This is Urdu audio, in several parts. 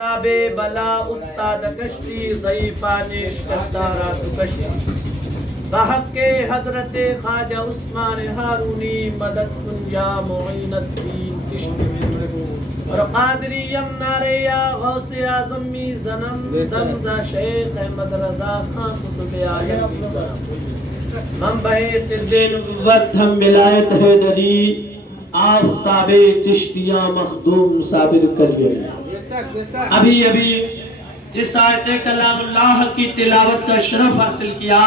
بے بلا افتاد کشتی ضعیفانش کردارات کشتی بحق کے حضرت خواجہ عثمان ہارونی مدد کن یا معین الدین کشتی اور قادری یمنارے یا غوث اعظمی زنم دمزہ شیخ احمد رضا خان قطب عالم منبع سرد نبوت ہم ولایت حیدری آفتاب چشتیاں مخدوم صابر کلوی ابھی جس آیت کلام اللہ کی تلاوت کا شرف حاصل کیا،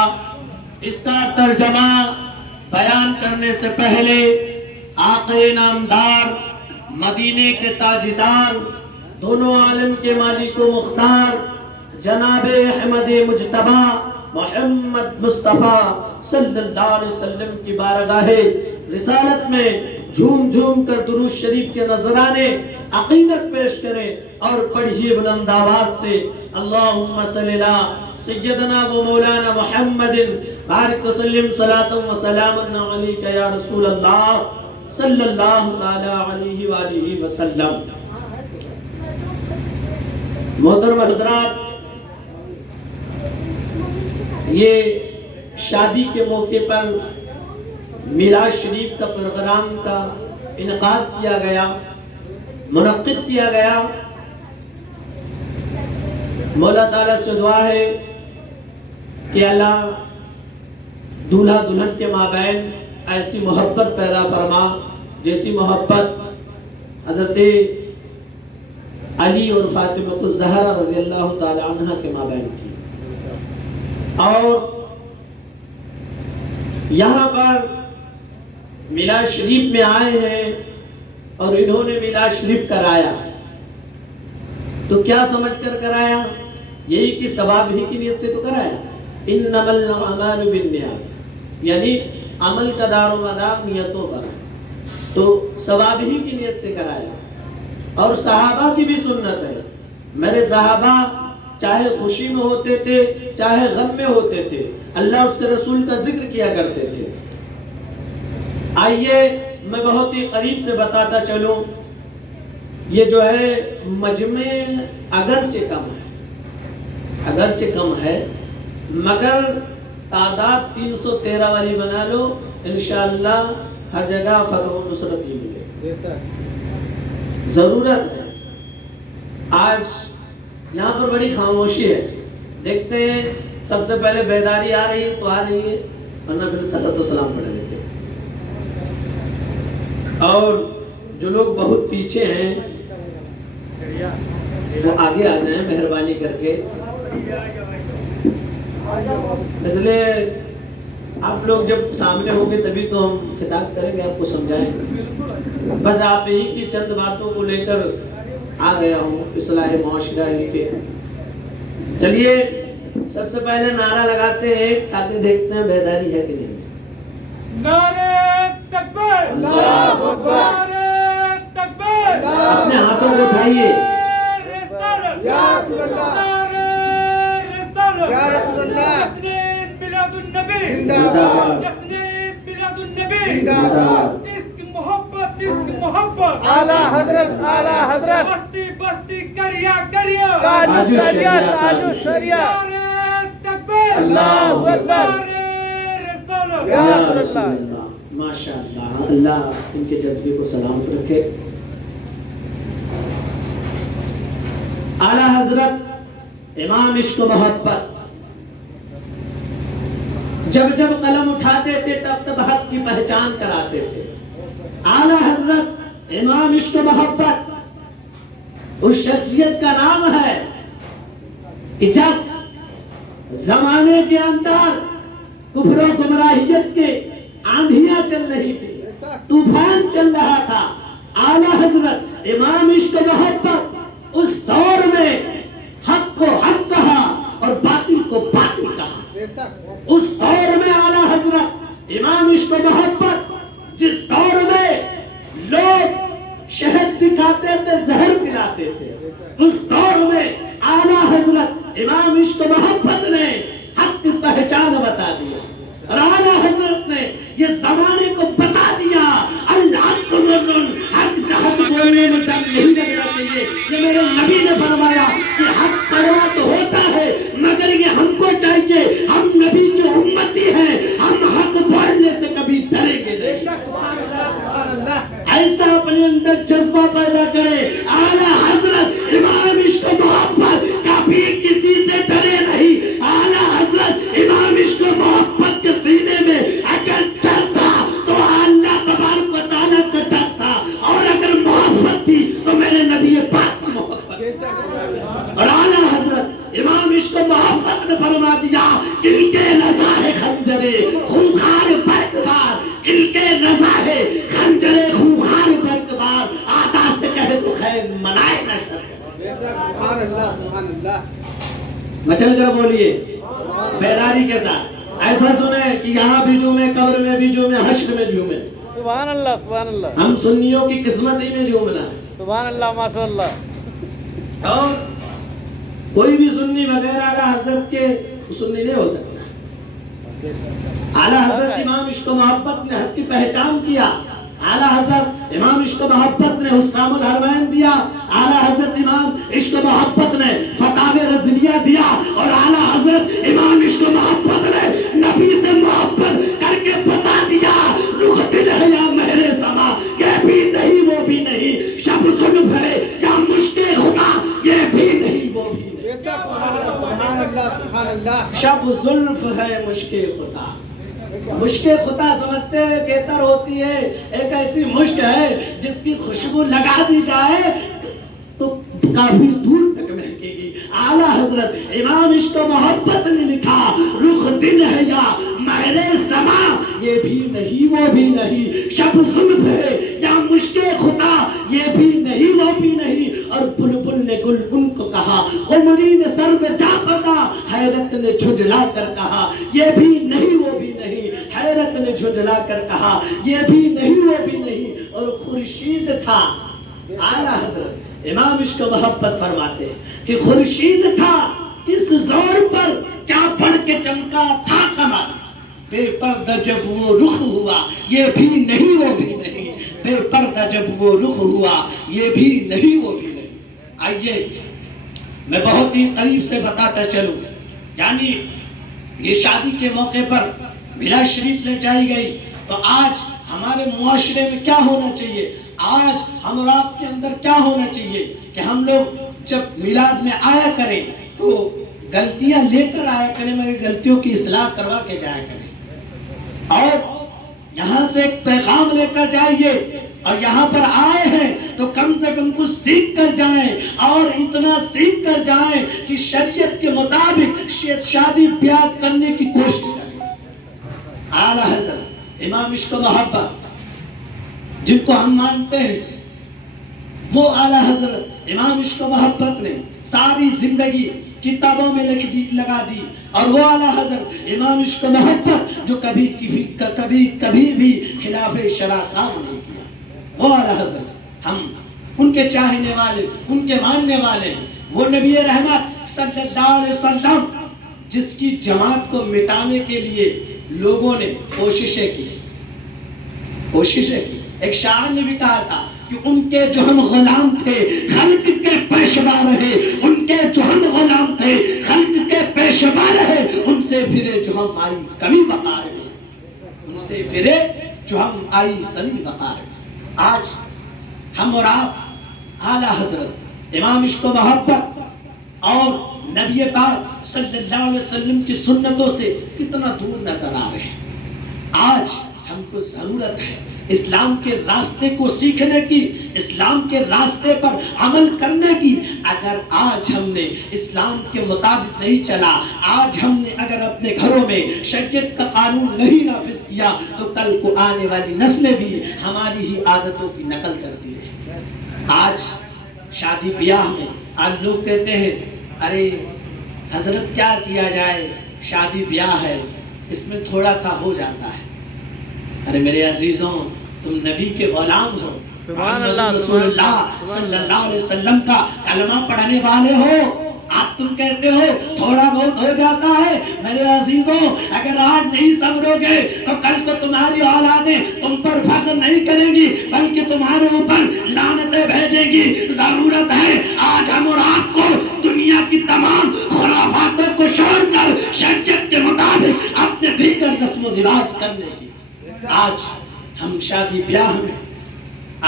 اس کا ترجمہ بیان کرنے سے پہلے آقا نامدار، مدینے کے تاجدار، دونوں عالم کے مالک و مختار جناب احمد مجتبی محمد مصطفیٰ صلی اللہ علیہ وسلم کی بارگاہ رسالت میں جھوم جھوم کر درود شریف کے نذرانے عقیدت پیش کریں اور پڑھیے بلند آواز سے اللہم صلی اللہ سیدنا و مولانا محمد بارک وسلم صلاۃ و سلام علیک یا رسول اللہ صلی اللہ تعالی علیہ وآلہ وسلم۔ محترم حضرات، یہ شادی کے موقع پر میلاد شریف کا پروگرام کا انعقاد کیا گیا، منعقد کیا گیا۔ مولا تعالیٰ سے دعا ہے کہ اللہ دولہا دلہن کے مابین ایسی محبت پیدا فرما جیسی محبت حضرت علی اور فاطمہ الزہرا رضی اللہ تعالی عنہ کے مابین تھی۔ اور یہاں پر میلاد شریف میں آئے ہیں اور انہوں نے میلاد شریف کرایا، تو کیا سمجھ کر کرایا؟ یہی کہ ثواب ہی کی نیت سے تو کرایا۔ انما الاعمال بالنیات، یعنی عمل کا دار و مدار نیتوں پر، تو ثواب ہی کی نیت سے کرایا۔ اور صحابہ کی بھی سنت ہے، میرے صحابہ چاہے خوشی میں ہوتے تھے چاہے غم میں ہوتے تھے، اللہ اس کے رسول کا ذکر کیا کرتے تھے۔ آئیے میں بہت ہی قریب سے بتاتا چلوں، یہ جو ہے مجمع اگرچہ کم ہے مگر تعداد 313 والی بنا لو، انشاءاللہ ہر جگہ فتح و نصرت ہی ملے۔ ضرورت ہے، آج یہاں پر بڑی خاموشی ہے، دیکھتے ہیں سب سے پہلے بیداری آ رہی ہے تو آ رہی ہے، ورنہ پھر صلاۃ و سلام پڑھ لیتے ہیں۔ اور جو لوگ بہت پیچھے ہیں وہ آگے آ جائیں مہربانی کر کے، اس لیے آپ لوگ جب سامنے ہوں گے تبھی تو ہم خطاب کریں گے، آپ کو سمجھائیں گے۔ بس آپ ہی کی چند باتوں کو لے کر آ گیا ہوں، اصلاح معاشرہ ہی کے۔ چلیے سب سے پہلے نعرہ لگاتے ہیں تاکہ دیکھتے ہیں بیداری ہے کہ نہیں۔ نعرہ تکبیر، اللہ اکبر، نعرہ تکبیر، اپنے ہاتھوں کو اٹھائیے۔ یا رسول اللہ، نعرہ رسالت، یا رسول اللہ، جشن میلاد النبی زندہ باد، جشن میلاد النبی زندہ باد، عشق محبت، عشق محبت، اعلی حضرت، اعلی حضرت، بستی بستی کریا کریا، تاج شریعت، تاج شریعت، نعرہ تکبیر، اللہ اکبر، یا رسول اللہ۔ ماشاءاللہ، اللہ ان کے جذبے کو سلامت رکھے۔ اعلیٰ حضرت امام عشق و محبت جب جب قلم اٹھاتے تھے تب تب حق کی پہچان کراتے تھے۔ اعلیٰ حضرت امام عشق و محبت اس شخصیت کا نام ہے کہ جب زمانے کے اندر کفر و گمراہیت کے آندھیاں چل رہی تھی، طوفان چل رہا تھا، اعلیٰ حضرت امام عشق و محبت اس دور میں حق کو حق کہا اور باطل کو باطل کہا۔ اس دور میں اعلیٰ حضرت امام عشق و محبت، جس دور میں لوگ شہد دکھاتے تھے زہر پلاتے تھے، اس دور میں اعلیٰ حضرت امام عشق و محبت نے حق کی پہچان بتا دیا، اور اعلیٰ حضرت نے یہ زمانے کو بتا دیا، الحق مرن، حق جہت بولنے میں دم نہیں لگنا چاہیے۔ لیے. یہ میرے نبی نے فرمایا کہ حق کڑوا تو ہوتا ہے مگر یہ ہم کو چاہیے, ہم نبی کی امتی ہیں, ہم حق بولنے سے کبھی ڈریں گے نہیں. ایسا اپنے اندر جذبہ پیدا کرے. اعلیٰ حضرت امام عشق محبت کبھی کسی سے ڈرے نہیں. اعلیٰ حضرت امام عشق محبت کے سینے میں اگر ڈر تھا تو اللہ تبارک و تعالیٰ کا ڈر تھا, اور اگر محبت تھی تو میرے نبی پاک کی محبت. اور اعلیٰ حضرت امام عشق محبت نے فرما دیا کل کے نزا ہے خنجرے خونخوار برقبار, کل کے نزا ہے خنجرے خونخوار برقبار, آتا سے کہے تو خیر منائے نہ مچل کر بولیے بیداری کے ساتھ. ایسا سنیں کہ یہاں بھی جھومے, قبر میں بھی جھومے, حشر میں جھومے. سبحان اللہ سبحان اللہ. ہم سنیوں کی قسمت ہی میں جھومنا ہے. سبحان اللہ ماشاء اللہ. اور کوئی بھی سنی بغیر اعلیٰ حضرت کے سنی نہیں ہو سکتا. اعلیٰ حضرت امام عشق و محبت نے حق کی پہچان کیا. اعلیٰ حضرت امام عشق و محبت نے حسام الحرمین دیا. اعلیٰ حضرت امام عشق و محبت نے فتاوی رضویہ دیا. اور اعلیٰ حضرت امام عشق و محبت نے نبی سے محبت کر کے بتا دیا رخ دل ہے یا مہر سما, یہ بھی نہیں وہ بھی نہیں, شب زلف ہے یا مشک خدا, یہ بھی نہیں وہ بھی نہیں. شب زلف ہے مشک خدا. مشک خدا سمجھتے ہیں کیتر ہوتی ہے, ایک ایسی مشک ہے جس کی خوشبو لگا دی جائے تو کافی دور تک مہکے گی. اعلیٰ حضرت امام عشق و محبت نے لکھا رخ دن ہے یا مہر سما, یہ بھی نہیں وہ بھی نہیں, شب زلف ہے یا مشک خدا, یہ بھی نہیں وہ بھی نہیں. اور بلبل نے گلگن کو کہا, عمری نے سر میں جا پھنسا, حیرت نے جھنجھلا کر کہا یہ بھی نہیں وہ بھی نہیں, حیرت نے جھنجھلا کر کہا یہ بھی نہیں وہ بھی نہیں. اور خورشید تھا. اعلیٰ حضرت امام عشق و محبت فرماتے کہ خورشید تھا اس زور پر کیا پڑھ کے چمکا تھا قمر, بے پردہ جب وہ رخ ہوا یہ بھی نہیں وہ بھی نہیں, بے پردہ جب وہ رخ ہوا یہ بھی نہیں وہ بھی نہیں. آئیے میں بہت ہی قریب سے بتاتا چلوں. یعنی یہ شادی کے موقع پر میلاد شریف لے جائی گئی تو آج ہمارے معاشرے میں کیا ہونا چاہیے, آج ہم اور آپ کے اندر کیا ہونا چاہیے کہ ہم لوگ جب میلاد میں آیا کریں تو غلطیاں لے کر آیا کریں مگر غلطیوں کی اصلاح کروا کے جایا کریں, اور یہاں سے ایک پیغام لے کر جائیے. اور یہاں پر آئے ہیں تو کم سے کم کچھ سیکھ کر جائیں, اور اتنا سیکھ کر جائیں کہ شریعت کے مطابق شادی بیاہ کرنے کی کوشش کریں. اعلیٰ حضرت امام عشق و محبت جن کو ہم مانتے ہیں وہ اعلیٰ حضرت امام عشق و محبت نے ساری زندگی کتابوں میں لگا دی. اور وہ اعلیٰ حضرت امام عشق و محبت جو کبھی بھی خلاف شرع کام نہیں کیا, وہ اعلیٰ حضرت ہم ان کے چاہنے والے, ان کے ماننے والے ہیں. وہ نبی رحمت صلی اللہ علیہ وسلم جس کی جماعت کو مٹانے کے لیے لوگوں نے کوششیں کی. ایک شاعر نے بھی کہا تھا کہ ان کے جو ہم غلام تھے خلق کے پیشوا رہے, ان کے جو ہم غلام تھے خلق کے پیشوا رہے, ان سے پھرے جو ہم آئی کمی بقا رہے, ان سے پھرے جو ہم آئی کمی بقا رہے. آج ہم اور آپ اعلیٰ حضرت امام عشق و محبت اور نبی پاک صلی اللہ علیہ وسلم کی سنتوں سے کتنا دور نظر آ رہے ہیں. آج ہم کو ضرورت ہے اسلام کے راستے کو سیکھنے کی, اسلام کے راستے پر عمل کرنے کی. اگر آج ہم نے اسلام کے مطابق نہیں چلا, آج ہم نے اگر اپنے گھروں میں شریعت کا قانون نہیں نافذ کیا تو کل کو آنے والی نسلیں بھی ہماری ہی عادتوں کی نقل کرتی رہے. آج شادی بیاہ میں آج لوگ کہتے ہیں ارے حضرت کیا کیا جائے, شادی بیاہ ہے اس میں تھوڑا سا ہو جاتا ہے. ارے میرے عزیزوں, تم نبی کے غلام ہو, سبحان اللہ, رسول اللہ صلی اللہ علیہ وسلم کا کلمہ پڑھنے والے ہو, آپ اب تم کہتے ہو تھوڑا بہت ہو جاتا ہے. میرے عزیزوں اگر آج نہیں صبرو گے تو کل کو تمہاری اولادیں تم پر فخر نہیں کریں گی بلکہ تمہارے اوپر لعنتیں بھیجیں گی. ضرورت ہے آج ہم اور آپ کو دنیا کی تمام خرافاتوں کو چھوڑ کر شریعت کے مطابق اپنے دیگر رسم و رواج کرنے کی. آج ہم شادی بیاہ میں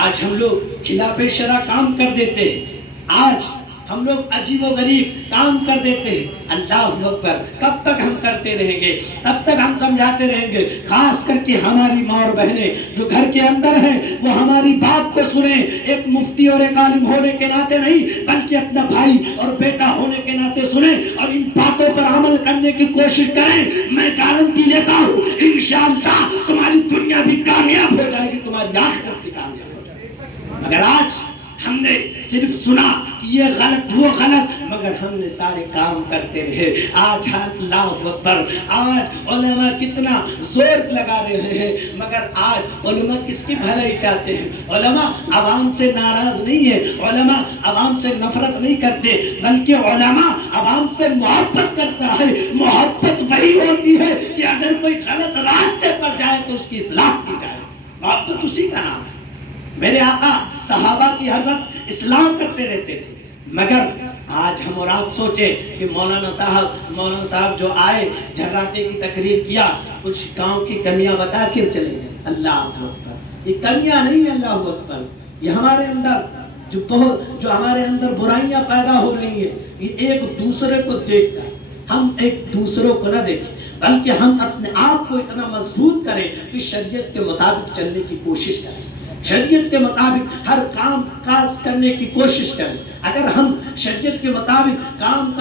آج ہم لوگ خلاف شرع کام کر دیتے ہیں. آج ہم لوگ عجیب و غریب کام کر دیتے ہیں. اللہ اکبر. کب تک ہم کرتے رہیں گے؟ تب تک ہم سمجھاتے رہیں گے. خاص کر کے ہماری ماں اور بہنیں جو گھر کے اندر ہیں وہ ہماری بات کو سنیں. ایک مفتی اور ایک عالم ہونے کے ناطے نہیں بلکہ اپنا بھائی اور بیٹا ہونے کے ناطے سنیں اور ان باتوں پر عمل کرنے کی کوشش کریں. میں گارنٹی لیتا ہوں انشاءاللہ تمہاری دنیا بھی کامیاب ہو جائے گی, تمہاری آخرت بھی کامیاب ہو جائے گی. اگر آج ہم نے صرف سنا یہ غلط وہ غلط مگر ہم نے سارے کام کرتے رہے. آج اللہ اکبر. آج علماء کتنا زور لگا رہے ہیں مگر آج علماء کس کی بھلائی چاہتے ہیں؟ علماء عوام سے ناراض نہیں ہے, علماء عوام سے نفرت نہیں کرتے بلکہ علماء عوام سے محبت کرتا ہے. محبت وہی ہوتی ہے کہ اگر کوئی غلط راستے پر جائے تو اس کی اصلاح کی جائے. محبت اسی کا نام ہے. میرے آقا صحابہ کی ہر وقت اصلاح کرتے رہتے تھے مگر آج ہم اور آپ سوچے کہ مولانا صاحب جو آئے جھراٹے کی تقریر کیا کچھ گاؤں کی کمیاں بتا کے چلے گئے. اللہ اکبر. یہ کمیاں نہیں, اللہ اکبر. یہ ہمارے اندر جو ہمارے اندر برائیاں پیدا ہو رہی ہیں یہ ایک دوسرے کو دیکھ کر ہم ایک دوسروں کو نہ دیکھیں بلکہ ہم اپنے آپ کو اتنا مضبوط کریں کہ شریعت کے مطابق چلنے کی کوشش کریں, شریعت کے مطابق ہر کام کاج کرنے کی کوشش کریں. اگر ہم شریعت کے مطابق کام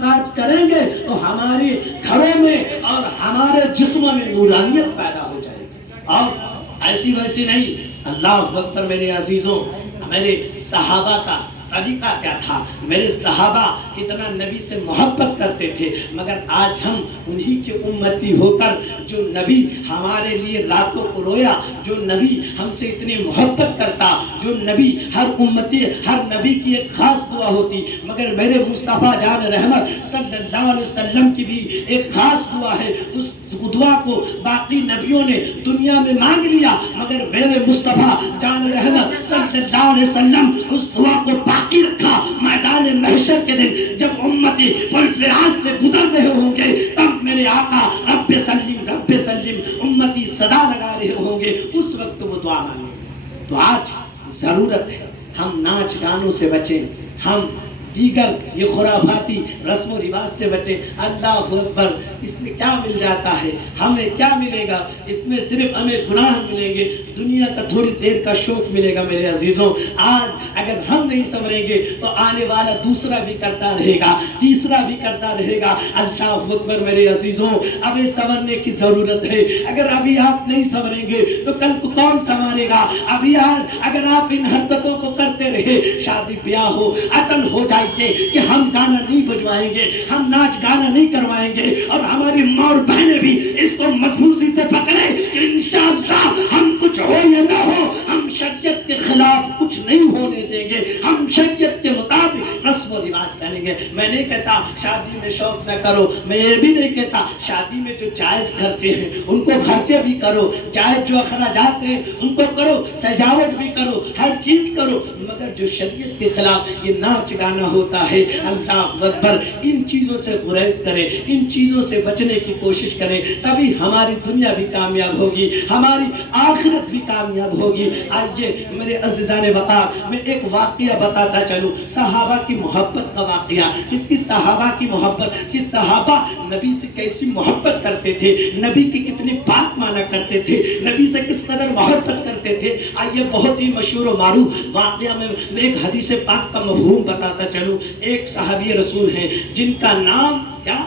کاج کریں گے تو ہمارے گھروں میں اور ہمارے جسموں میں نورانیت پیدا ہو جائے گی اور ایسی ویسی نہیں. اللہ اکبر. میرے عزیزوں میرے صحابہ کا طریقہ کیا تھا؟ میرے صحابہ کتنا نبی سے محبت کرتے تھے مگر آج ہم انہی کے امتی ہو کر جو نبی ہمارے لیے راتوں کو رویا, جو نبی ہم سے اتنی محبت کرتا, جو نبی ہر امتی ہر نبی کی ایک خاص دعا ہوتی مگر میرے مصطفیٰ جان رحمت صلی اللہ علیہ وسلم کی بھی ایک خاص دعا ہے. اس دعا کو باقی نبیوں نے دنیا میں مانگ لیا مگر میرے مصطفیٰ جان رحمت صلی اللہ علیہ وسلم اس دعا کو باقی رکھا. میدان محشر کے دن جب امتی پلسراج سے گزر رہے ہوں گے تب میرے آقا رب سلم امتی صدا لگا رہے ہوں گے, اس وقت وہ دعا مانگیں. تو آج ضرورت ہے ہم ناچ گانوں سے بچیں, ہم دیگر یہ خرافاتی رسم و رواج سے بچیں. اللہ اکبر. اس میں کیا مل جاتا ہے؟ ہمیں کیا ملے گا؟ اس میں صرف ہمیں گناہ ملیں گے, دنیا کا تھوڑی دیر کا شوق ملے گا. میرے عزیزوں آج اگر ہم نہیں سنوریں گے تو آنے والا دوسرا بھی کرتا رہے گا, تیسرا بھی کرتا رہے گا. اللہ اکبر. میرے عزیزوں ابھی سنورنے کی ضرورت ہے. اگر ابھی آپ نہیں سنوریں گے تو کل کو کون سنوارے گا؟ ابھی آج اگر آپ ان حرکتوں کو کرتے رہے, شادی بیاہ ہو عطن ہو جائے کہ ہم گانا نہیں بجوائیں گے, ہم ناچ گانا نہیں کروائیں گے اور ہماری ماں اور بہنیں بھی اس کو مضبوطی سے پکڑیں کہ انشاءاللہ ہم کچھ ہو یا نہ ہو ہم شریعت کے خلاف کچھ نہیں ہونے دیں گے, ہم شریعت کے مطابق رسم و رواج کریں گے. میں نہیں کہتا شادی میں شوق نہ کرو, میں یہ بھی نہیں کہتا شادی میں جو جائز خرچے ہیں ان کو خرچے بھی کرو, جائز جو اخراجات ہیں ان کو کرو, سجاوٹ بھی کرو, ہر چیز کرو مگر جو شریعت کے خلاف یہ ناچ گانا ہوتا ہے اللہ اکبر ان چیزوں سے گریز کریں, ان چیزوں سے بچنے کی کوشش کریں, تبھی ہماری دنیا بھی کامیاب ہوگی, ہماری آخرت بھی کامیاب ہوگی. آئیے میرے عزیزان وقار میں ایک واقعہ بتاتا چلوں, صحابہ کی محبت کا واقعہ. کس کی صحابہ کی محبت, کہ صحابہ نبی سے کیسی محبت کرتے تھے, نبی کی کتنی بات مانا کرتے تھے, نبی سے کس قدر محبت کرتے تھے. آئیے بہت ہی مشہور و معروف واقعہ میں ایک حدیث پاک کا مفہوم بتاتا چلوں. ایک صحابی رسول ہیں جن کا نام کیا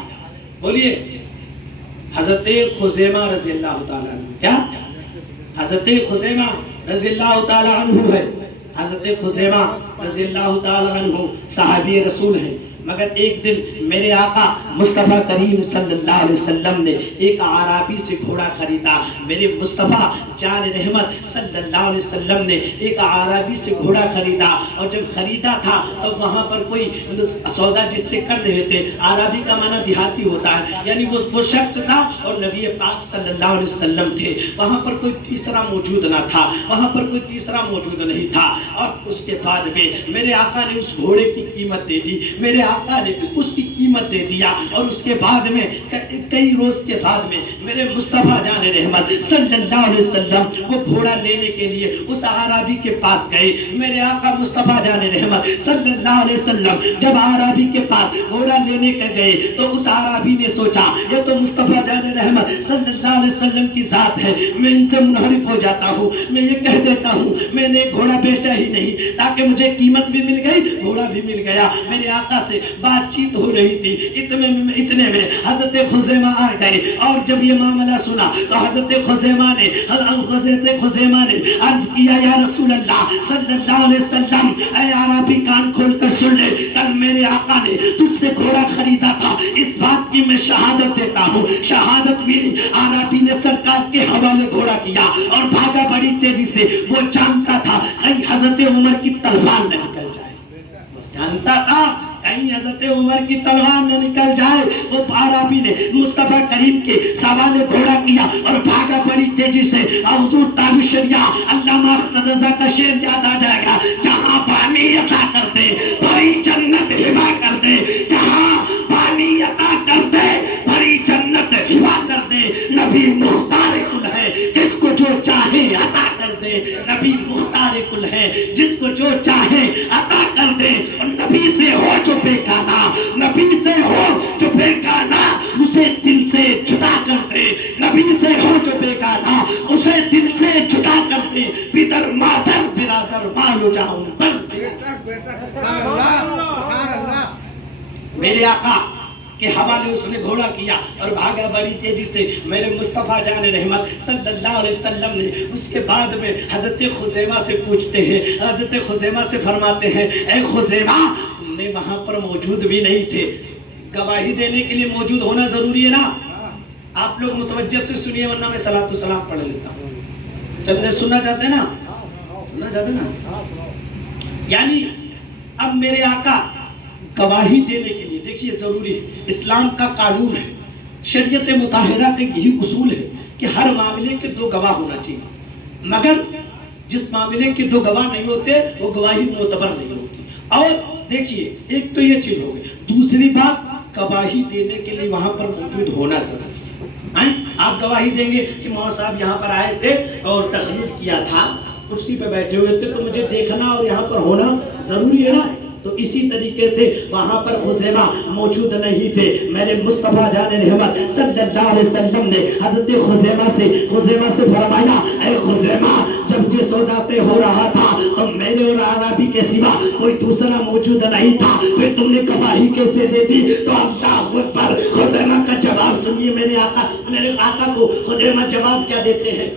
بولیے, حضرت خزیمہ رضی اللہ تعالیٰ عنہ. کیا حضرت خزیمہ رضی اللہ تعالیٰ عنہ ہے. حضرت خزیمہ رضی اللہ تعالی عنہ صحابی رسول ہیں، مگر ایک دن میرے آقا مصطفیٰ کریم صلی اللہ علیہ وسلم نے ایک عرابی سے گھوڑا خریدا۔ میرے مصطفیٰ جان رحمت صلی اللہ علیہ وسلم نے ایک عرابی سے گھوڑا خریدا، اور جب خریدا تھا تو وہاں پر کوئی سودا جس سے کر رہے تھے، عرابی کا معنی دیہاتی ہوتا ہے، یعنی وہ شخص تھا اور نبی پاک صلی اللہ علیہ وسلم تھے، وہاں پر کوئی تیسرا موجود نہ تھا، وہاں پر کوئی تیسرا موجود نہیں تھا۔ اور اس کے بعد میں میرے آقا نے اس گھوڑے کی قیمت دے دی، میرے آقا نے اس کی قیمت دے دیا، اور اس کے بعد میں کئی روز کے بعد میں میرے مصطفیٰ جان رحمت صلی اللہ علیہ وسلم وہ گھوڑا لینے کے لیے اس عرابی کے پاس گئے۔ میرے آقا مصطفیٰ جان رحمت صلی اللہ علیہ وسلم جب عرابی کے پاس گھوڑا لینے کے گئے تو اس عرابی نے سوچا یہ تو مصطفیٰ جان رحمت صلی اللہ علیہ وسلم کی ذات ہے، میں ان سے منحرف ہو جاتا ہوں، میں یہ کہہ دیتا ہوں میں نے گھوڑا بیچا ہی نہیں، تاکہ مجھے قیمت بھی مل گئی، گھوڑا بھی مل گیا۔ میرے آقا سے بات چیت ہو رہی تھی، اتنے میں حضرت خزیمہ آ گئے، اور جب یہ معاملہ سنا تو حضرت خزیمہ نے عرض کیا یا رسول اللہ صلی اللہ علیہ وسلم، اے عربی کان کھول کر سن لے، کل میرے آقا نے تجھ سے گھوڑا خریدا تھا، اس بات کی میں شہادت دیتا ہوں۔ شہادت ملی، عربی نے سرکار کے حوالے گھوڑا کیا اور بھاگا بڑی تیزی سے۔ وہ جانتا تھا کہیں حضرت عمر کی تلوار نہ نکل جائے، جانتا تھا کہیں حضرت عمر کی تلوار نہ نکل جائے۔ وہ عربی نے مصطفیٰ کریم کے سوالے گھوڑا کیا اور بھاگا بڑی تیزی سے۔ حضور تاج الشریعہ علامہ احمد رضا کا شعر یاد آ جائے گا، جہاں پانی عطا کر دے بھری جنت ہبا کر دے، جہاں پانی عطا کر دے بھری جنت ہبا کر دے، نبی مختار کل ہے جس کو جو چاہے عطا کر دے، نبی مختار کل ہے جس کو جو چاہے عطا کر دے۔ اور نبی سے ہو جو بیگانہ، نبی سے ہو جو بیگانہ اسے دل سے جدا کر دے، نبی سے ہو جو بیگانہ اسے دل سے جدا کر دے، پدر مادر برادر مالو جاؤں پر۔ میرے آقا کے حوالے اس نے گھوڑا کیا اور بھاگا بڑی تیزی سے۔ میرے مصطفیٰ جان رحمت صلی اللہ علیہ وسلم نے اس کے بعد میں حضرت خزیمہ سے پوچھتے ہیں، حضرت خزیمہ سے فرماتے ہیں اے خزیمہ تم نے وہاں پر موجود بھی نہیں تھے، گواہی دینے کے لیے موجود ہونا ضروری ہے نا؟ آپ لوگ متوجہ سے سنیے ورنہ میں صلاۃ و سلام پڑھ لیتا ہوں۔ چندے سننا چاہتے ہیں نا؟ سننا چاہتے ہیں نا؟ یعنی اب میرے آقا گواہی دینے کے لیے، دیکھیے ضروری ہے، اسلام کا قانون ہے، شریعت مطہرہ کا یہی اصول ہے کہ ہر معاملے کے دو گواہ ہونا چاہیے، مگر جس معاملے کے دو گواہ نہیں ہوتے وہ گواہی معتبر نہیں ہوتی۔ اور دیکھیے ایک تو یہ چیز ہو گئی، دوسری بات گواہی دینے کے لیے وہاں پر موجود ہونا ضروری ہے۔ آپ گواہی دیں گے کہ مولانا صاحب یہاں پر آئے تھے اور تقریر کیا تھا، کرسی پہ بیٹھے ہوئے تھے، تو مجھے دیکھنا اور یہاں پر ہونا ضروری ہے نا؟ تو اسی طریقے سے وہاں پر خزیمہ موجود نہیں تھے۔ میرے مصطفیٰ جان رحمت صلی اللہ علیہ وسلم نے حضرت خزیمہ سے فرمایا اے خزیمہ جب یہ سودا طے ہو رہا تھا تو میرے اور عربی کے سوا کوئی دوسرا موجود نہیں تھا، پھر تم نے گواہی کیسے دے دی؟ تو اللہ اکبر، خزیمہ کا جواب سنیے، میرے آقا کو خزیمہ جواب کیا دیتے ہیں،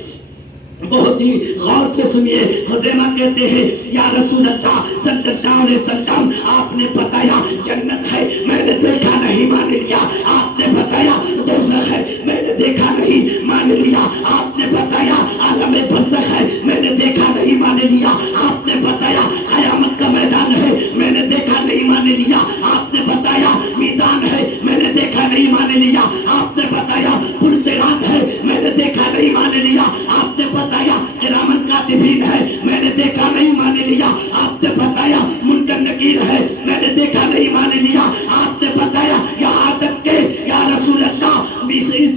بہت ہی غور سے سنیے۔ خزیمہ کہتے ہیں یا رسول اللہ صلی اللہ علیہ وسلم آپ نے بتایا جنت ہے، میں نے دیکھا نہیں مان لیا، آپ نے بتایا دوزخ ہے، میں نے دیکھا نہیں مان لیا، آپ نے بتایا عالم برزخ ہے، میں نے دیکھا نہیں مان لیا، آپ نے بتایا قیامت کا میدان ہے، میں نے دیکھا نہیں مان لیا، آپ نے بتایا میزان ہے، میں نے دیکھا نہیں مان لیا، آپ نے بتایا پل صراط ہے، میں نے دیکھا نہیں مان لیا، آپ نے بتایا کرامن کاتبین ہے، میں نے دیکھا نہیں مان لیا، آپ نے بتایا منکر نکیر ہے، میں نے دیکھا نہیں مان لیا، آپ نے بتایا یہاں تک کہ یا رسول اللہ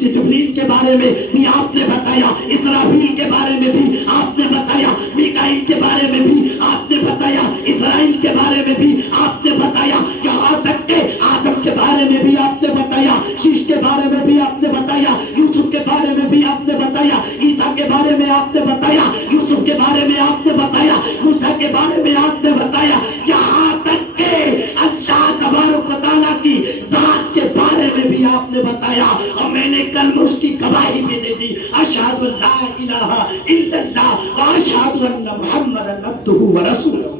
جبریل کے بارے میں بھی آپ نے بتایا، اسرافیل کے بارے میں بھی آپ نے بتایا، میکائیل کے بارے میں بھی آپ نے بتایا، اسرائیل کے بارے میں بھی آپ نے بتایا، یہاں تک کہ آدم کے بارے میں بھی آپ نے بتایا، شیش کے بارے میں بھی آپ نے بتایا، یوسف کے بارے میں بھی آپ نے بتایا، عیسیٰ کے بارے میں آپ نے بتایا، یوسف کے بارے میں آپ نے بتایا، موسیٰ کے بارے میں آپ نے بتایا، یہاں تک کہ اللہ تبارک و تعالیٰ کی ذات کے بارے میں بھی آپ نے بتایا، اور میں نے کل اس کی گواہی بھی دے دی، اشہد ان لا الہ الا اللہ و اشہد ان محمد عبدہ و رسولہ۔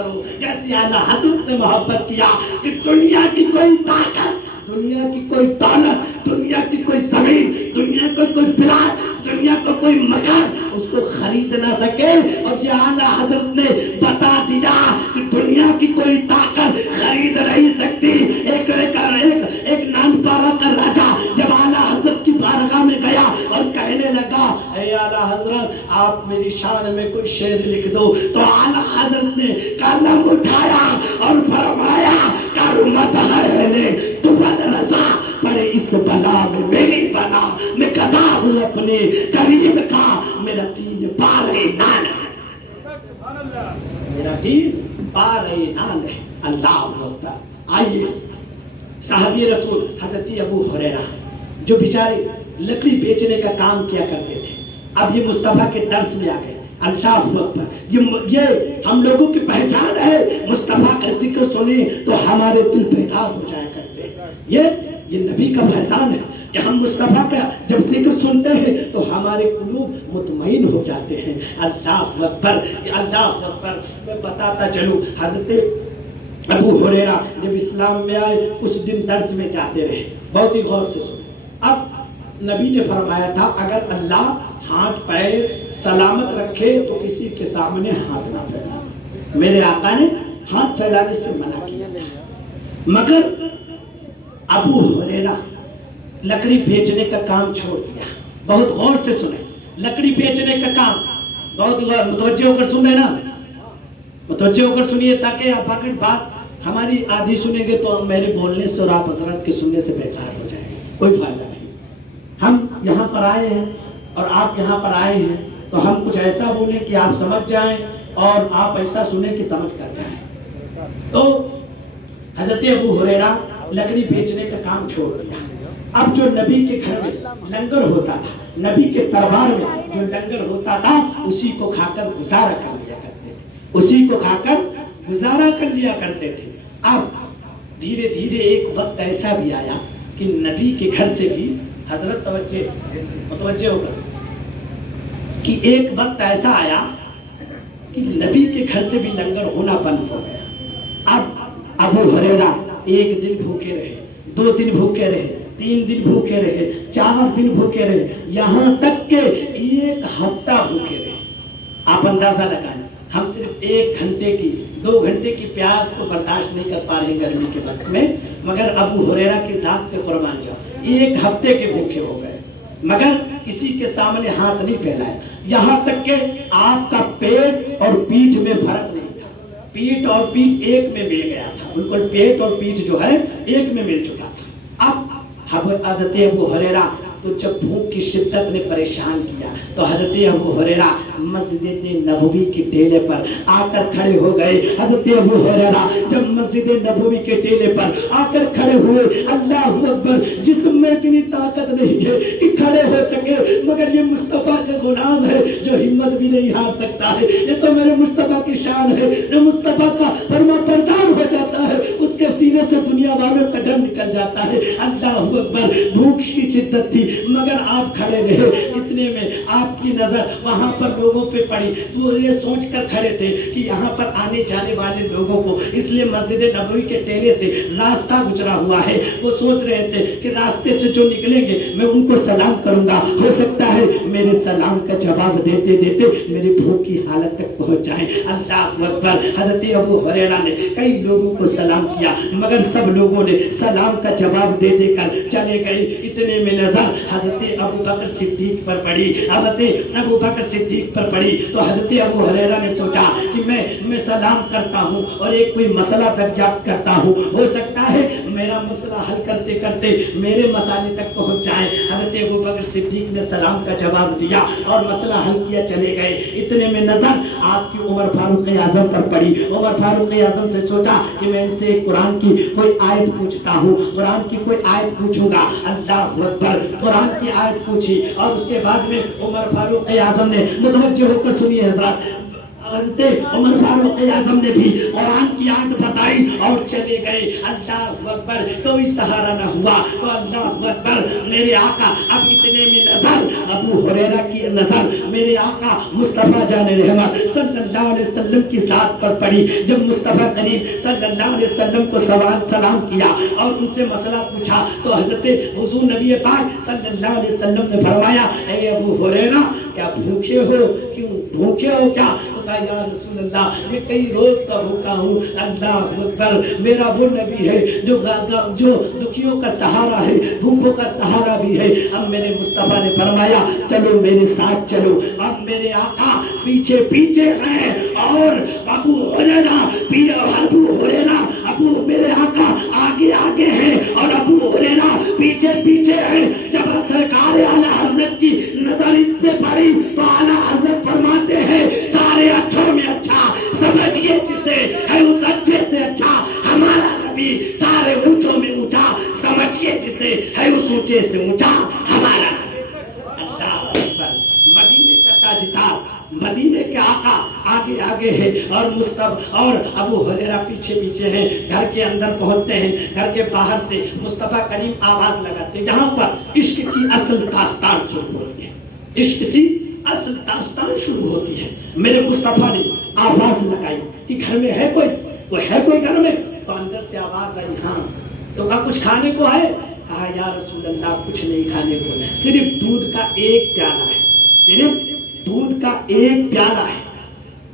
کرو جیسی اعلیٰ حضرت نے محبت کیا کہ دنیا کی کوئی طاقت، دنیا کی کوئی دولت، دنیا کی کوئی زمین، دنیا کو کوئی پلاٹ، دنیا کو کوئی مکان اس کو خرید نہ سکے. اور یہ اعلیٰ حضرت نے بتا دیا کہ دنیا کی کوئی طاقت خرید نہیں سکتی. ایک نان پارا کا راجا جب اعلیٰ حضرت کی بارگاہ میں گیا اور کہنے لگا اے اعلیٰ حضرت آپ میری شان میں کوئی شعر لکھ دو، تو اعلیٰ حضرت نے قلم اٹھایا اور فرمایا کرمت ہے نے رضا پڑے اس بلا میں میری بلا، میں گدا ہوں اپنے قریب کا، میرا دین پارے نان ہے، میرا دین پارے نان ہے. اللہ اکبر. آئیے صحابی رسول حضرت ابو ہریرہ جو بیچارے لکڑی بیچنے کا کام کیا کرتے تھے، اب یہ مصطفیٰ کے درس میں آ گئے. اللہ اکبر. یہ ہم لوگوں کی پہچان ہے، مصطفیٰ کا ذکر سنیں تو ہمارے دل بیدار ہو جایا کرتے. یہ نبی کا فیضان ہے کہ ہم مصطفیٰ کا جب ذکر سنتے ہیں تو ہمارے قلوب مطمئن ہو جاتے ہیں. اللہ اکبر. اللہ اکبر. میں بتاتا چلوں حضرت ابو ہریرہ جب اسلام میں آئے کچھ دن درس میں جاتے رہے، بہت ہی غور سے سنے. اب نبی نے فرمایا تھا اگر اللہ ہاتھ پیر سلامت رکھے تو کسی کے سامنے ہاتھ نہ پھیلا. میرے آقا نے ہاتھ پھیلانے سے منع کیا، مگر ابو ہریرہ لکڑی بیچنے کا کام چھوڑ دیا. بہت غور سے سنیں، لکڑی بیچنے کا کام بہت غور، متوجہ ہو کر سنیں نا، متوجہ ہو کر سنیے تاکہ آپ اگر بات ہماری آدھی سنیں گے تو میرے بولنے سے اور آپ حضرت کے سننے سے بیکار ہو جائے گا، کوئی فائدہ نہیں. ہم یہاں پر آئے ہیں اور آپ یہاں پر آئے ہیں تو ہم کچھ ایسا بولیں کہ آپ سمجھ جائیں اور آپ ایسا سنیں کہ سمجھ کر جائیں. تو حضرت ابو ہریرہ لکڑی بیچنے کا کام چھوڑ دیا. اب جو نبی کے گھر میں لنگر ہوتا تھا، نبی کے دربار میں جو لنگر ہوتا تھا اسی کو کھا کر گزارا کر لیا کرتے، اسی کو کھا کر گزارا کر لیا کرتے تھے. اب دھیرے دھیرے ایک وقت ایسا بھی آیا کہ نبی کے گھر سے بھی حضرت متوجہ ہو کر کہ ایک وقت ایسا آیا کہ نبی کے گھر سے بھی لنگر ہونا بند ہو گیا. اب ابو ہریرہ ایک دن بھوکے رہے، 2 دن بھوکے رہے، 3 دن بھوکے رہے، 4 دن بھوکے رہے، یہاں تک کہ 1 ہفتہ بھوکے رہے. آپ اندازہ لگائیں، ہم صرف 1 گھنٹے کی 2 گھنٹے کی پیاس کو برداشت نہیں کر پا رہے گرمی کے وقت میں، مگر ابو ہریرہ کی ذات پہ قربان جاؤ 1 ہفتے کے بھوکے ہو گئے، مگر کسی کے سامنے ہاتھ نہیں پھیلایا. یہاں تک کہ آپ کا پیٹ اور پیٹھ میں فرق نہیں تھا، پیٹھ اور پیٹھ ایک میں مل گیا تھا، بالکل پیٹ اور پیٹھ جو ہے ایک میں مل چکا تھا. اب حضرت ابو ہریرہ تو جب بھوک کی شدت نے پریشان کیا تو حضرت ابو ہریرہ مسجد نبوی کے ٹیلے پر آ کر کھڑے ہو گئے. حضرت ابو ہریرہ جب مسجد نبوی کے ٹیلے پر آ کر کھڑے ہوئے، اللہ اکبر، جسم میں اتنی طاقت نہیں ہے کہ کھڑے ہو سکے، مگر یہ مصطفیٰ کا غلام ہے جو ہمت بھی نہیں ہار سکتا ہے. یہ تو میرے مصطفیٰ کی شان ہے، جو مصطفیٰ کا فرما بردار ہو جاتا ہے اس کے سینے سے دنیا والوں کا ڈر نکل جاتا ہے. اللہ اکبر. بھوک کی شدت تھی مگر آپ کھڑے رہے. اتنے میں آپ کی نظر وہاں پر لوگوں پہ پڑی تو یہ سوچ کر کھڑے تھے کہ یہاں پر آنے جانے والے لوگوں کو اس لیے مسجد نبوی کے ٹیلے سے راستہ گزرا ہوا ہے، وہ سوچ رہے تھے کہ راستے سے جو نکلیں گے میں ان کو سلام کروں گا، ہو سکتا ہے میرے سلام کا جواب دیتے دیتے میری بھوک کی حالت تک پہنچ جائیں. اللہ اکبر. حضرت ابو ہریرہ نے کئی لوگوں کو سلام کیا مگر سب لوگوں نے سلام کا جواب دے دے کر چلے گئے. اتنے میں نظر حضرت ابو بکر صدیق پر پڑی، حضرت ابو بکر صدیق پر پڑی تو حضرت ابو ہریرہ نے سوچا کہ میں سلام کرتا ہوں اور ایک کوئی مسئلہ دریافت کرتا ہوں، ہو سکتا ہے میرا مسئلہ حل کرتے کرتے میرے مسئلے تک پہنچ جائیں. حضرت ابو بکر صدیق نے سلام کا جواب دیا اور مسئلہ حل کیا، چلے گئے. اتنے میں نظر آپ کی عمر فاروق اعظم پر پڑی. عمر فاروق اعظم سے سوچا کہ میں ان سے قرآن کی کوئی آیت پوچھتا ہوں، قرآن کی کوئی آیت پوچھوں گا. اللہ اکبر. قرآن کی آیت پوچھی اور اس کے بعد میں عمر فاروق اعظم نے متوجہ ہو کر سنیے حضرات، حضرت عمر فاروق اعظم نے بھی قرآن کی آیت بتائی اور چلے گئے. اللہ اکبر. کوئی سہارا نہ ہوا تو اللہ اکبر. میرے آقا اب اتنے سینے میں نظر ابو ہریرہ کی نظر میرے آقا مصطفیٰ جان رحمت صلی اللہ علیہ وسلم کی ذات پر پڑی. جب مصطفیٰ کریم صلی اللہ علیہ وسلم کو سلام کیا اور ان سے مسئلہ پوچھا تو حضرت حضور نبی پاک صلی اللہ علیہ وسلم نے فرمایا اے ابو ہریرہ کیا بھوکے ہو؟ کیوں بھوکے ہو کیا؟ تو کہا یا رسول اللہ میں کئی روز کا بھوکا ہوں. اللہ اکبر، میرا وہ نبی ہے جو دکھیوں کا سہارا ہے، بھوکوں کا سہارا بھی ہے. اب میرے مصطفیٰ نے فرمایا چلو میرے ساتھ چلو. اب میرے آقا پیچھے پیچھے ہیں اور ابو ہریرہ میرے آقا آگے آگے ہیں اور ابو ہریرہ پیچھے پیچھے ہیں. جب سرکار اعلیٰ حضرت کی نظر اس پہ پڑی تو اعلیٰ حضرت فرماتے ہیں سارے اچھوں میں اچھا سمجھیے جسے ہے اس اچھے سے اچھا ہمارا نبی، سارے اونچوں میں اونچا سمجھیے جسے ہے اس اونچے سے اونچا ہمارا نبی. اللہ اکبر. مدینے کا تاجدار، مدینے کے آقا آگے آگے ہے اور مصطفیٰ اور ابو ہریرہ پیچھے پیچھے ہیں. گھر کے اندر پہنچتے ہیں، گھر کے باہر سے مصطفیٰ کریم آواز لگاتے ہیں. یہاں پر عشق کی اصل داستان شروع ہوتی ہے. عشق کی اصل داستان شروع ہوتی ہے. میرے مصطفیٰ نے آواز لگائی کہ گھر میں ہے کوئی؟ وہ ہے کوئی گھر میں؟ تو اندر سے آواز آئی ہاں. تو کہا کچھ کھانے کو ہے؟ کہا یا رسول اللہ کچھ نہیں کھانے کو، صرف دودھ کا ایک پیالہ ہے، صرف دودھ کا ایک پیالہ ہے.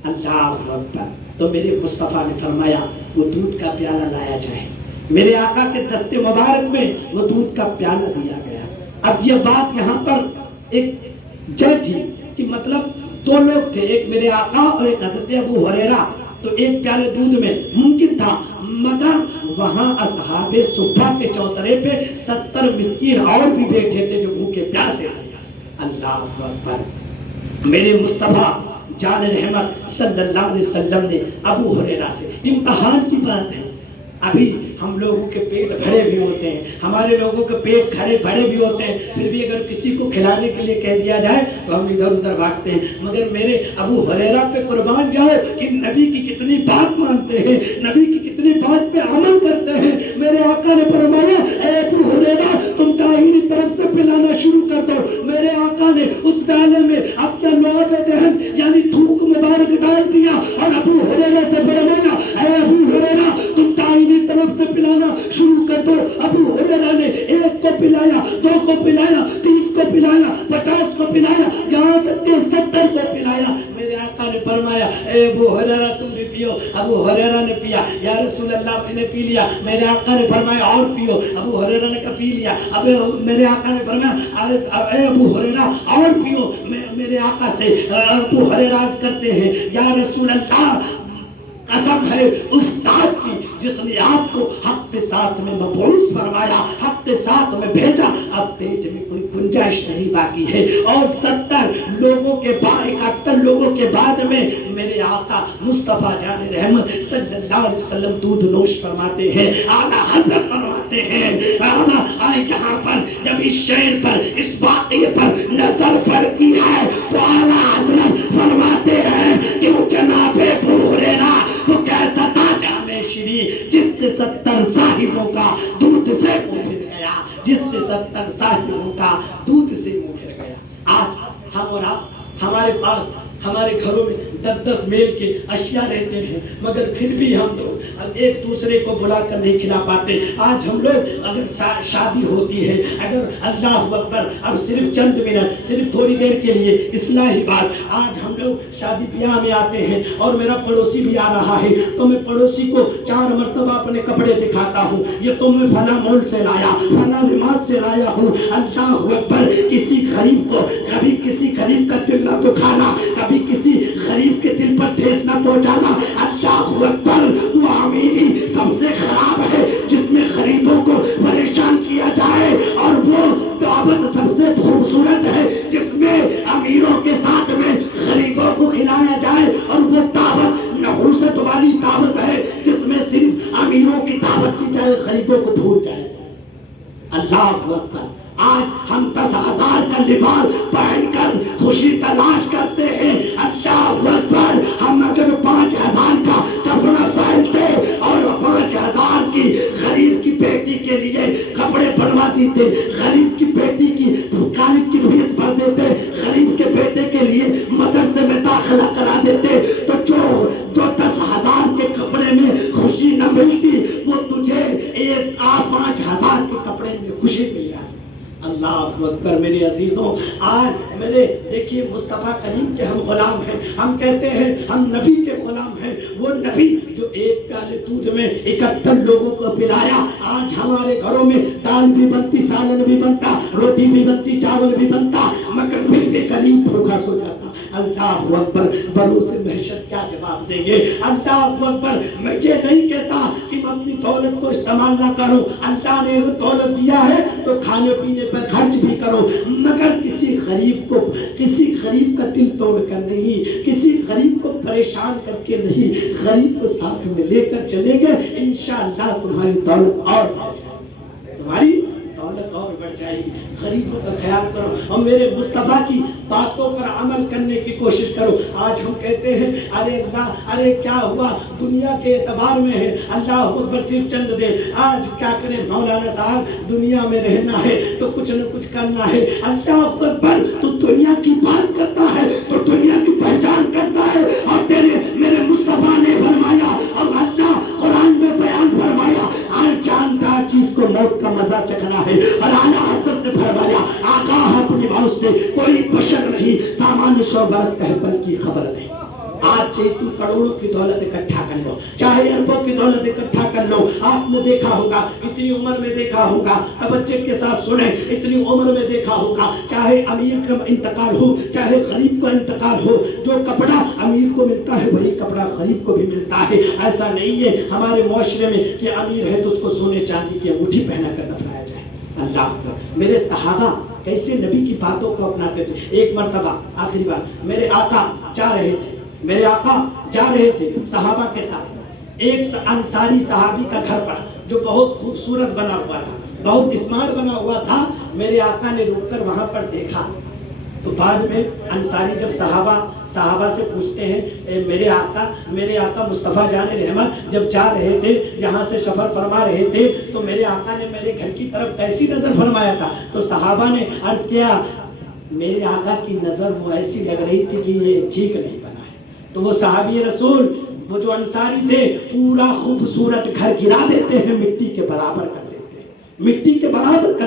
اللہ اکبر. تو میرے مصطفیٰ نے فرمایا وہ دودھ کا پیالہ لایا جائے. میرے آقا کے دست مبارک میں وہ دودھ کا پیالہ دیا گیا. اب یہ بات یہاں پر ایک جے تھی کہ مطلب دو لوگ تھے، ایک میرے آقا اور ایک حضرت ابو ہریرہ. تو ایک پیالے دودھ میں ممکن تھا، مگر وہاں اصحاب صفہ کے چوترے پہ 70 مسکین اور بھی بیٹھے تھے جو بھوکے پیاسے آئے. اللہ اکبر. میرے مصطفیٰ جان رحمت صلی اللہ علیہ وسلم نے ابو ہریرہ سے، امتحان کی بات ہے، ابھی ہم لوگوں کے پیٹ بھرے بھی ہوتے ہیں، ہمارے لوگوں کے پیٹ بھرے بھی ہوتے ہیں، پھر بھی اگر کسی کو کھلانے کے لیے کہہ دیا جائے تو ہم ادھر ادھر بھاگتے ہیں. مگر میرے ابو ہریرہ پہ قربان جائے کہ نبی کی کتنی بات مانتے ہیں، نبی کی کتنی بات پہ عمل کرتے ہیں. میرے آقا نے فرمایا اے ابو ہریرہ تم داہنی طرف سے پلانا شروع کر دو. میرے آقا نے اس پیالے میں اپنا لعاب دہن یعنی تھوک مبارک ڈال دیا اور ابو ہریرہ سے فرمایا اے ابو ہریرہ تم داہنی طرف سے پلانا شروع کر دو. ابو ہریرہ نے 1 کو پلایا، 2 کو پلایا، 3 کو پلایا، 50 کو پلایا، یہاں تک کہ 70 کو پلایا. میرے آقا نے فرمایا اے ابو ہریرہ تم بھی پیو. ابو ہریرہ نے پیا. یا رسول اللہ میں نے پی لیا. میرے آقا نے فرمایا اور پیو. ابو ہریرہ نے پی لیا. اب میرے آقا نے فرمایا اے ابو ہریرہ اور پیو. میرے آقا سے ابو ہریرہ عرض کرتے ہیں یا رسول اللہ قسم ہے اس ذات کی جس نے آپ کو حق کے ساتھ میں مبعوث فرمایا، حق کے ساتھ میں بھیجا، اب پیٹ میں کوئی گنجائش نہیں باقی ہے. اور 70 لوگوں کے بعد 71 لوگوں کے بعد میں میرے آقا مصطفیٰ جان رحمت صلی اللہ علیہ وسلم دودھ نوش فرماتے ہیں. اعلیٰ حضرت فرماتے ہیں یہاں پر جب اس شعر پر اس واقعے پر نظر پڑتی ہے تو اعلیٰ حضرت فرماتے ہیں کہ وہ جناب ابو ہریرہ وہ کیسا تھا جامع شری جس سے 70 صاحبوں کا دودھ سے منہ پھر گیا، جس سے 70 صاحبوں کا دودھ سے منہ پھر گیا. آج ہم اور آپ ہمارے پاس ہمارے گھروں میں 10-10 میل کے اشیاء رہتے ہیں، مگر پھر بھی ہم لوگ ایک دوسرے کو بلا کر نہیں کھلا پاتے. آج ہم لوگ اگر شادی ہوتی ہے، اگر اللہ اکبر اب صرف چند منٹ صرف تھوڑی دیر کے لیے اصلاحی بات، آج ہم لوگ شادی بیاہ میں آتے ہیں اور میرا پڑوسی بھی آ رہا ہے تو میں پڑوسی کو 4 مرتبہ اپنے کپڑے دکھاتا ہوں، یہ تو میں فلاں مول سے لایا، فلاں لباس سے لایا ہوں. اللہ اکبر. کسی غریب کو کبھی کسی غریب کا دل نہ دکھانا، کبھی کسی غریب کے دل پر ٹھیس نہ پہنچانا. اللہ اکبر. وہ امیری سب سے خراب ہے جس میں غریبوں کو پریشان کیا جائے، اور وہ دعوت سب سے خوبصورت ہے جس میں امیروں کے ساتھ میں غریبوں کو کھلایا جائے، اور وہ دعوت نحوست والی دعوت ہے جس میں صرف امیروں کی دعوت کی جائے، غریبوں کو بھول جائے. اللہ اکبر. آج ہم 10,000 کا لباس پہن کر خوشی تلاش کرتے ہیں. اللہ اکبر. ہم اگر 5,000 کا کپڑا پہنتے اور 5,000 کی غریب کی بیٹی کے لیے کپڑے بنوا دیتے، غریب کی بیٹی کی کالج کی ایک 5,000 کے کپڑے میں خوشی مل جائے. اللہ اکبر. میرے عزیزوں آج میرے دیکھیے مصطفیٰ کریم کے ہم غلام ہیں. ہم کہتے ہیں ہم نبی کے غلام ہیں. وہ نبی جو ایک پیالے دودھ میں 71 لوگوں کو پلایا. آج ہمارے گھروں میں دال بھی بنتی, سالن بھی بنتا, روٹی بھی بنتی, چاول بھی بنتا, مگر پھر بھی غریب بھوکا سو جاتا. اللہ اکبر. بروز محشر کیا جواب دیں گے؟ اللہ اکبر. میں یہ نہیں کہتا کہ میں اپنی دولت کو استعمال نہ کروں. اللہ نے وہ دولت دیا ہے تو کھانے پینے پر خرچ بھی کرو, مگر کسی غریب کا دل توڑ کر نہیں, کسی غریب کو پریشان کر کے نہیں, غریب کو ساتھ میں لے کر چلیں گے انشاءاللہ تمہاری دولت اور بڑھ جائے گی, تمہاری دولت اور بڑھ جائے گی. غریبوں کا خیال کرو اور میرے مصطفیٰ کی باتوں پر عمل کرنے کی کوشش کرو. آج ہم کہتے ہیں ارے اللہ ارے کیا ہوا, دنیا کے اعتبار میں ہے. اللہ اکبر صرف چند دے. آج کیا کریں مولانا صاحب, دنیا میں رہنا ہے تو کچھ نہ کچھ کرنا ہے. اللہ اکبر. تو دنیا کی بات کرتا ہے تو دنیا کی پہچان کرتا ہے. اور تیرے میرے مصطفیٰ نے فرمایا اور اللہ قرآن میں بیان فرمایا, آج جاندار چیز کو موت کا مزہ چکھنا ہے. اور اعلیٰ حضرت نے فرمایا آقا اپنی موت سے کوئی بشر نہیں, سامان 100 برس پہلے کی خبر نہیں. آج چاہے تم کروڑوں کی دولت اکٹھا کر لو, چاہے اربوں کی دولت اکٹھا کر لو. آپ نے دیکھا ہوگا, اتنی عمر میں دیکھا ہوگا, توجہ کے ساتھ سنیں, اتنی عمر میں دیکھا ہوگا, چاہے امیر کا انتقال ہو چاہے غریب کا انتقال ہو, جو کپڑا امیر کو ملتا ہے وہی کپڑا غریب کو بھی ملتا ہے. ایسا نہیں ہے ہمارے معاشرے میں کہ امیر ہے تو اس کو سونے چاندی کی انگوٹھی پہنا کر دفنایا جائے. اللہ میرے صحابہ کیسے نبی کی باتوں کو اپناتے تھے. ایک مرتبہ آخری بار میرے آقا جا رہے تھے صحابہ کے ساتھ. ایک انصاری صحابی کا گھر پر جو بہت خوبصورت بنا ہوا تھا, بہت اسمارٹ بنا ہوا تھا. میرے آقا نے رک کر وہاں پر دیکھا تو بعد میں انصاری جب صحابہ سے پوچھتے ہیں میرے آقا مصطفیٰ جان رحمت جب جا رہے تھے یہاں سے سفر فرما رہے تھے تو میرے آقا نے میرے گھر کی طرف کیسی نظر فرمایا تھا؟ تو صحابہ نے عرض کیا میرے آقا کی نظر وہ ایسی لگ رہی تھی کہ یہ ٹھیک نہیں بنا ہے. تو وہ صحابی رسول وہ جو انصاری تھے پورا خوبصورت گھر گرا دیتے ہیں, مٹی کے برابر کر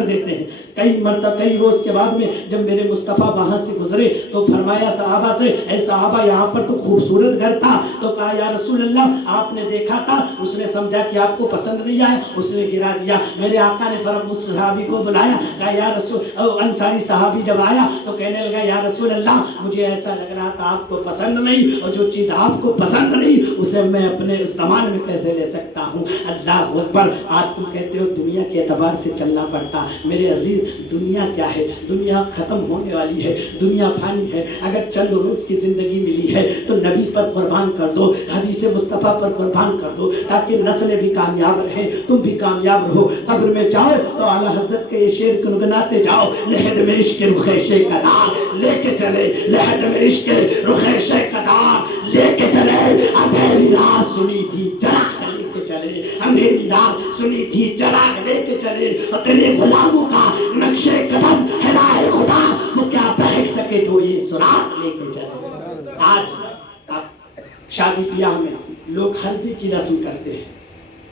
دیتے ہیں. کئی روز کے بعد میں جب میرے مصطفیٰ وہاں سے گزرے تو فرمایا صحابہ سے اے صحابہ یہاں پر تو خوبصورت گھر تھا. تو کہا یا رسول اللہ آپ نے دیکھا تھا, اس نے سمجھا کہ آپ کو پسند نہیں آیا, اس نے گرا دیا. میرے آقا نے اس صحابی کو بلایا, کہا یا رسول انصاری صحابی جب آیا تو کہنے لگا یا رسول اللہ مجھے ایسا لگ رہا تھا آپ کو پسند نہیں, اور جو چیز آپ کو پسند نہیں اسے میں اپنے استعمال میں کیسے لے سکتا ہوں. اللہ اکبر. آج تم کہتے ہو دنیا کے اعتبار سے چلنا پڑتا. میرے عزیز دنیا کیا ہے؟ دنیا ختم ہونے والی ہے, دنیا فانی ہے. اگر چند روز کی زندگی ملی ہے تو نبی پر قربان کر دو, حدیث مصطفیٰ پر قربان کر دو تاکہ نسلیں بھی کامیاب رہیں, تم بھی کامیاب رہو. قبر میں جاؤ تو اعلیٰ حضرت کے یہ شعر گنگناتے جاؤ, لہد میں عشق رخ شیخ داغ لے کے چلے, لہد میں عشق رخ شیخ داغ لے کے چلے, اندھیری رات سنی تھی چراغ لے کے چلے, اندھیری رات سنی تھی چراغ لے کے چلے, اور تیرے غلاموں کا نقش قدم ہے رائے خدا, وہ کیا بہک سکے جو یہ سراغ لے کے چلے. آج شادی بیاہ میں لوگ ہلدی کی رسم کرتے ہیں.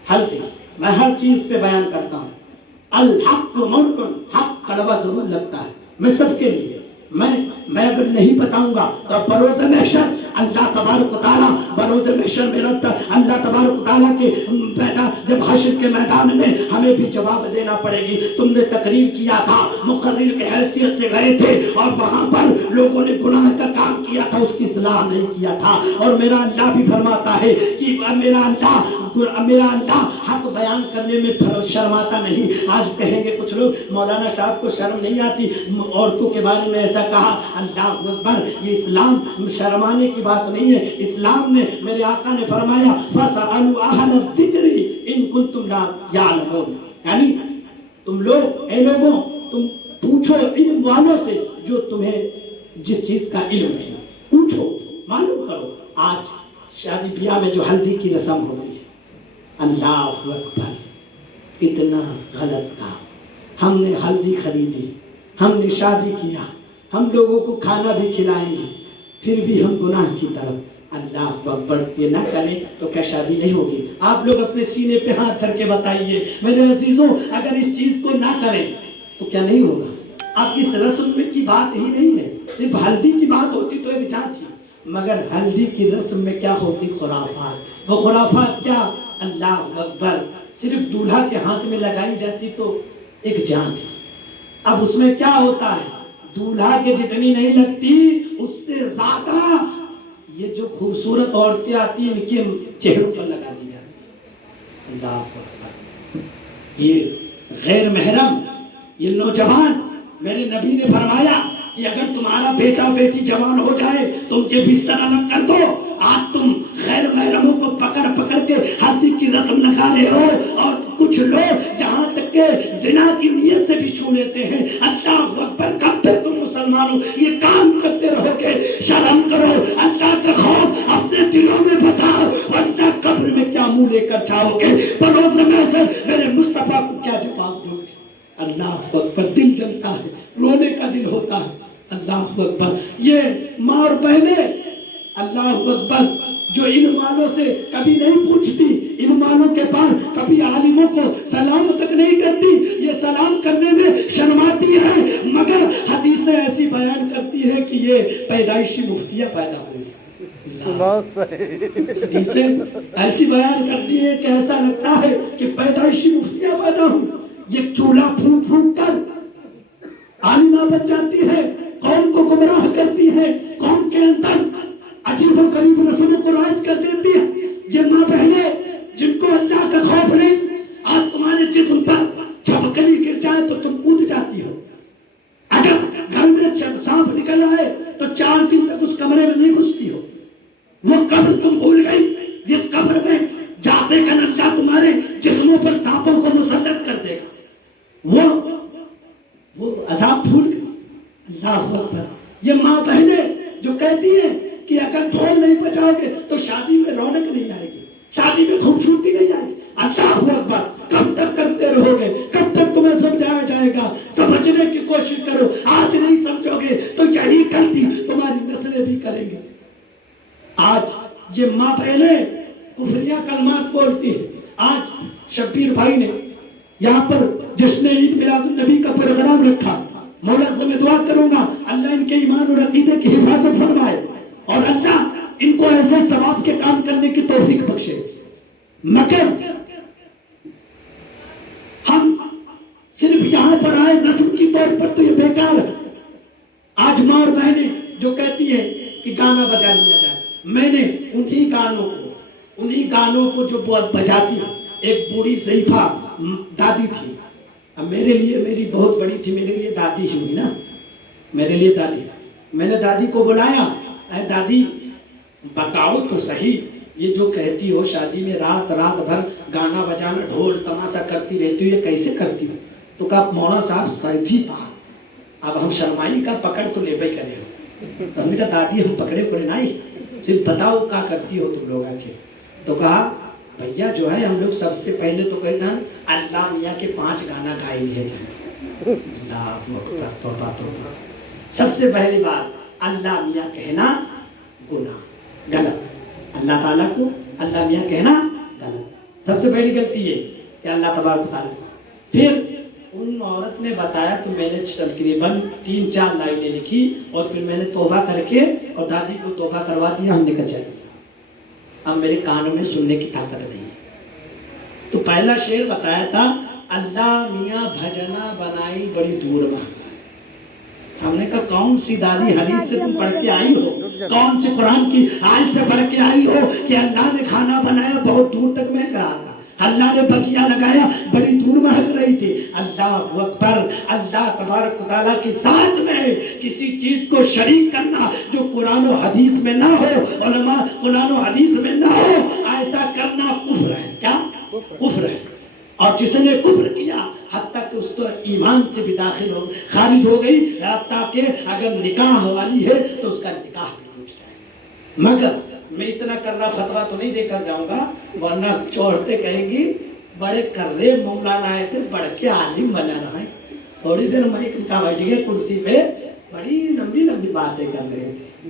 ہلدی میں ہر چیز پہ بیان کرتا ہوں, الحق ممکن حق کلمہ ضرور لگتا ہے. میں سب کے لیے میں اگر نہیں بتاؤں گا تو بروز محشر اللہ تبارک و تعالیٰ بروز محشر میں اللہ تبارک و تعالیٰ کے جب حشر کے میدان میں ہمیں بھی جواب دینا پڑے گی. تم نے تقریر کیا تھا, مقرر کی حیثیت سے گئے تھے اور وہاں پر لوگوں نے گناہ کا کام کیا تھا, اس کی اصلاح نہیں کیا تھا. اور میرا اللہ بھی فرماتا ہے کہ میرا اللہ حق بیان کرنے میں شرماتا نہیں. آج کہیں گے کچھ لوگ مولانا صاحب کو شرم نہیں آتی عورتوں کے بارے میں ایسا کہا. اللہ اکبر. یہ اسلام شرمانے کی بات نہیں ہے. اسلام نے میرے آقا نے فرمایا فَاسْأَلُوا أَهْلَ الذِّكْرِ إِن كُنتُمْ لَا يَعْلَمُونَ, یعنی تم لوگ اے لوگوں تم پوچھو علم والوں سے جو تمہیں جس چیز کا علم نہیں, پوچھو معلوم کرو. آج شادی بیاہ میں جو ہلدی کی رسم ہو رہی ہے, اللہ اکبر, کتنا غلط کام. ہم نے ہلدی خریدی, ہم نے شادی کیا, ہم لوگوں کو کھانا بھی کھلائیں گے, پھر بھی ہم گناہ کی طرف. اللہ اکبر، یہ نہ کریں تو کیا شادی نہیں ہوگی؟ آپ لوگ اپنے سینے پہ ہاتھ دھر کے بتائیے میرے عزیزوں، اگر اس چیز کو نہ کریں تو کیا نہیں ہوگا؟ اب اس رسم میں کی بات ہی نہیں ہے، صرف ہلدی کی بات ہوتی تو ایک جان تھی، مگر ہلدی کی رسم میں کیا ہوتی؟ خرافات۔ وہ خرافات کیا؟ اللہ اکبر، صرف دولہا کے ہاتھ میں لگائی جاتی تو ایک جان تھی۔ اب اس میں کیا ہوتا ہے؟ دولہا کے جتنی نہیں لگتی اس سے زیادہ یہ جو خوبصورت عورتیں آتی ہیں ان کے چہروں پر لگا دی جاتی۔ اللہ اکبر، یہ غیر محرم، یہ نوجوان، میرے نبی نے فرمایا کہ اگر تمہارا بیٹا بیٹی جوان ہو جائے تو ان کے بستر الگ کر دو۔ آج تم غیر محرموں کو پکڑ پکڑ کے ہلدی کی رسم لگا رہے ہو، اور کچھ لوگ یہاں تک کہ زنا کی نیت سے بھی چھو لیتے ہیں۔ اللہ اکبر، کب تک تم مسلمانوں یہ کام کرتے رہو گے؟ شرم کرو، اللہ کا خوف اپنے دلوں میں بساؤ، ورنہ قبر میں کیا منہ لے کر جاؤ گے؟ بروز محشر میرے مصطفیٰ کو کیا جواب دو گے؟ اللہ اکبر، دل جلتا ہے، رونے کا دل ہوتا ہے۔ اللہ اکبر، یہ ماں اور بہنیں اللہ اکبر جو علم والوں سے کبھی نہیں پوچھتی، علم والوں کے پاس کبھی عالموں کو سلام تک نہیں کرتی، یہ سلام کرنے میں شرماتی ہے، مگر حدیثیں ایسی بیان کرتی ہے کہ یہ پیدائشی مفتیاں پیدا ہوئی۔ بہت صحیح۔ حدیثیں ایسی بیان کرتی ہے کہ ایسا لگتا ہے کہ پیدائشی مفتیاں پیدا ہوئی۔ یہ چولہا پھونک پھونک کر عالمہ بن جاتی ہے، قوم کو گمراہ کرتی ہے، قوم کے اندر عجیب و غریب رسموں کو رائج کر دیتی ہے۔ یہ ماں بہنیں جن کو اللہ کا خوف نہیں، آج تمہارے جسم پر چھپکلی گر جائے تو تم کود جاتی ہو۔ اگر گھر میں سانپ نکل آئے تو 4 دن تک اس کمرے میں نہیں گھستی ہو۔ وہ قبر تم بھول گئی جس قبر میں جاتے کن اللہ تمہارے جسموں پر سانپوں کو مسلط کر دے گا، وہ عذاب بھول گئی۔ اللہ اکبر، یہ ماں بہنیں جو کہتی ہیں کہ اگر ڈھول نہیں بجاؤ گے تو شادی میں رونق نہیں آئے گی، شادی میں خوبصورتی نہیں آئے گی۔ اللہ اکبر، کب تک کرتے رہو گے؟ کب تک تمہیں سمجھایا جائے گا؟ سمجھنے کی کوشش کرو، آج نہیں سمجھو گے تو یہی غلطی تمہاری نسلیں بھی کریں گے۔ آج یہ ماں بہنیں کفریہ کلمات بولتی ہیں۔ آج شبیر بھائی نے یہاں پر جشن عید میلاد النبی کا پروگرام رکھا، مولا سے میں دعا کروں گا اللہ ان کے ایمان اور عقیدے کی حفاظت فرمائے، اور اللہ ان کو ایسے ثواب کے کام کرنے کی توفیق بخشے۔ مگر ہم صرف یہاں پر آئے رسم کی طور پر تو یہ بیکار ہے۔ آج ماں اور بہنیں جو کہتی ہے کہ گانا بجا لیا جائے، میں نے انہی گانوں کو جو بجاتی، ایک بوڑھی ضعیفہ دادی تھی، اب میرے لیے میری بہت بڑی تھی، میرے لیے دادی ہی ہوئی نا، میرے لیے دادی۔ میں نے دادی کو بلایا، اے دادی بتاؤ تو صحیح، یہ جو کہتی ہو شادی میں رات بھر گانا بجانا ڈھول تماشا کرتی رہتی ہو، یہ کیسے کرتی ہو؟ تو کہا مولانا صاحب صحیح بات، اب ہم شرمائی کا پکڑ تو لے بھائی کرے ہو۔ ہم نے کہا دادی ہم پکڑے پڑے نہیں، صرف بتاؤ کیا کرتی ہو تم لوگ آ کے؟ تو کہا بھیا جو ہے ہم لوگ سب سے پہلے تو کہتے ہیں اللہ میاں کے 5 گانا گائے لیے جائیں۔ اللہ اکبر، توبہ توبہ۔ سب سے پہلی بات اللہ میاں کہنا گناہ، غلط، اللہ تعالیٰ کو اللہ میاں کہنا غلط، سب سے پہلی غلطی یہ کہ اللہ تبارک تعالیٰ۔ پھر ان عورت نے بتایا تو میں نے تقریباً 3-4 لائنیں لکھی، اور پھر میں نے توبہ کر کے اور دادی کو توبہ کروا دیا، ہم نے کہا چلے اب میرے کانوں میں سننے کی طاقت نہیں ہے۔ تو پہلا شعر بتایا تھا اللہ میاں بھجنا بنائی بڑی دور مہنگائی۔ ہم نے کہا کون سی دادی حدیث سے تم پڑھ کے آئی ہو، کون سی قرآن کی آیت سے پڑھ کے آئی ہو کہ اللہ نے کھانا بنایا بہت دور تک مہک رہا تھا، اللہ نے بگیا لگایا بڑی دور مہک رہی تھی۔ اللہ اکبر، اللہ تبارک و تعالیٰ کی ذات میں کسی چیز کو شریک کرنا جو قرآن و حدیث میں نہ ہو، علماء قرآن و حدیث میں نہ ہو، ایسا کرنا کفر ہے۔ کیا کفر ہے؟ اور جس نے کفر کیا حتیٰ کہ اس تو ایمان سے بھی داخل ہو خارج ہو گئی، حتیٰ کہ اگر نکاح والی ہے تو اس کا نکاح بھی ٹوٹ جائے۔ مگر میں اتنا کر رہا فتویٰ تو نہیں دے کر جاؤں گا، ورنہ چورتے کہیں گی بڑے کرے مولانا آئے تھے، بڑھ کے عالم بنا رہا ہے۔ تھوڑی دیر مائک کا بیٹھ گئے کرسی پہ، بڑی لمبی لمبی باتیں کر رہے تھے۔